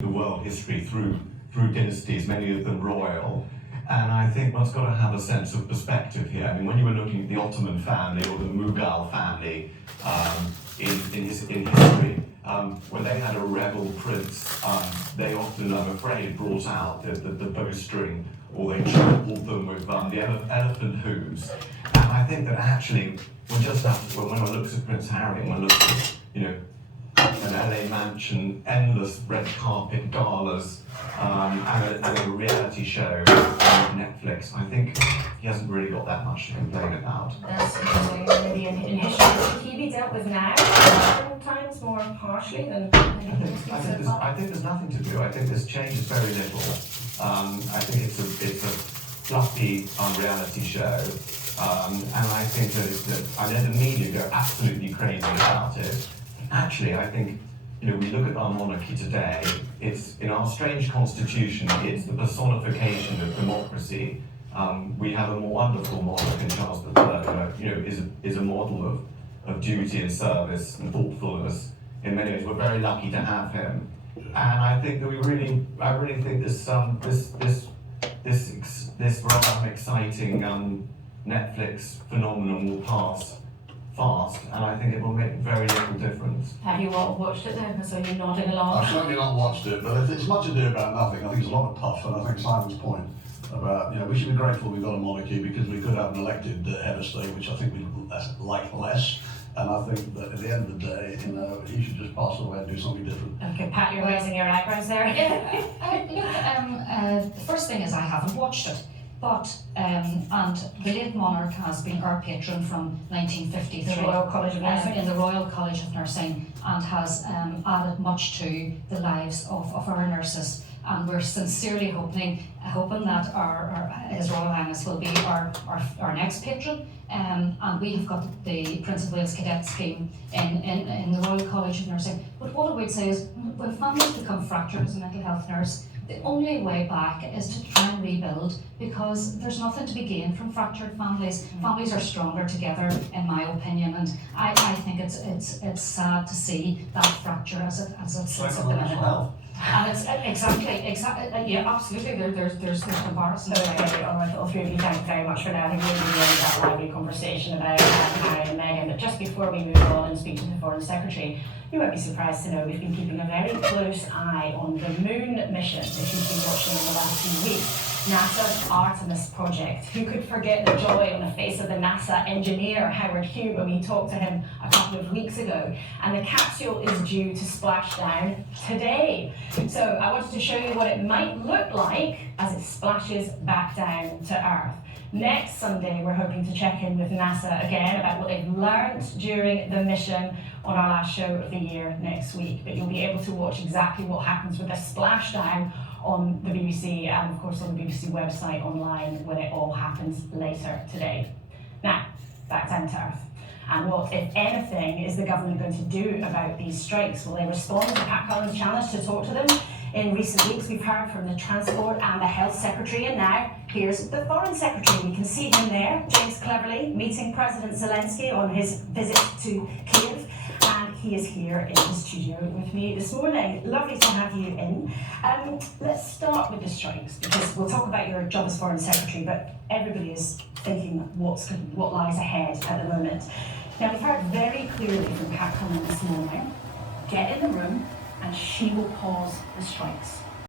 the world history through dynasties, many of them royal. And I think one's got to have a sense of perspective here. I mean, when you were looking at the Ottoman family or the Mughal family in history, when they had a rebel prince, they often, I'm afraid, brought out the bowstring, or they trampled them with the elephant hooves. And I think that actually, when one looks at Prince Harry, and one looks at, an LA mansion, endless red carpet galas, and a reality show on Netflix, I think he hasn't really got that much to complain about. That's interesting. Maybe in history, should he be dealt with now, times more harshly than I think there's nothing to do. I think this changes very little. I think it's a fluffy reality show, and I think that I know the media go absolutely crazy about it. Actually, I think, we look at our monarchy today, it's, in our strange constitution, it's the personification of democracy. We have a more wonderful monarch in Charles III, who, is a model of duty and service and thoughtfulness. In many ways, we're very lucky to have him. And I think that I really think this rather exciting Netflix phenomenon will pass fast, and I think it will make very little difference. Have you all watched it then? So you're nodding along? I've certainly not watched it, but it's much ado about nothing. I think it's a lot of puff, and I think Simon's point about, we should be grateful we've got a monarchy because we could have an elected head of state, which I think we like less. And I think that at the end of the day, he should just pass away and do something different. Okay, Pat, you're raising your eyebrows there. The first thing is I haven't watched it. But, and the late monarch has been our patron from 1953 The Royal College of Nursing. in the Royal College of Nursing, and has added much to the lives of our nurses. And we're sincerely hoping that His Royal Highness will be our next patron. And we have got the Prince of Wales Cadet Scheme in the Royal College of Nursing. But what I would say is, when families become fractured as a mental health nurse, the only way back is to try and rebuild, because there's nothing to be gained from fractured families. Families are stronger together, in my opinion, and I think it's sad to see that fracture as it sits at the minute now. And it's exactly, yeah, absolutely. There's comparison. Okay, all right, all three of you, thank you very much for that. I think we're really that lively conversation about Harry and Meghan. But just before we move on and speak to the Foreign Secretary, you won't be surprised to know we've been keeping a very close eye on the moon mission, if you've been watching in the last few weeks. NASA's Artemis project. Who could forget the joy on the face of the NASA engineer, Howard Hughes, when we talked to him a couple of weeks ago. And the capsule is due to splash down today. So I wanted to show you what it might look like as it splashes back down to Earth. Next Sunday, we're hoping to check in with NASA again about what they've learned during the mission on our last show of the year next week. But you'll be able to watch exactly what happens with the splashdown on the BBC and of course on the BBC website online when it all happens later today. Now, back down to Earth. And what, if anything, is the government going to do about these strikes? Will they respond to Pat Cullen's challenge to talk to them? In recent weeks, we've heard from the Transport and the Health Secretary, and now here's the Foreign Secretary. We can see him there, James Cleverly, meeting President Zelensky on his visit to Kyiv. And he is here in the studio with me this morning. Lovely to have you in. Let's start with the strikes, because we'll talk about your job as Foreign Secretary, but everybody is thinking what lies ahead at the moment. Now, we've heard very clearly from Pat Cullen this morning, get in the room and she will pause the strikes.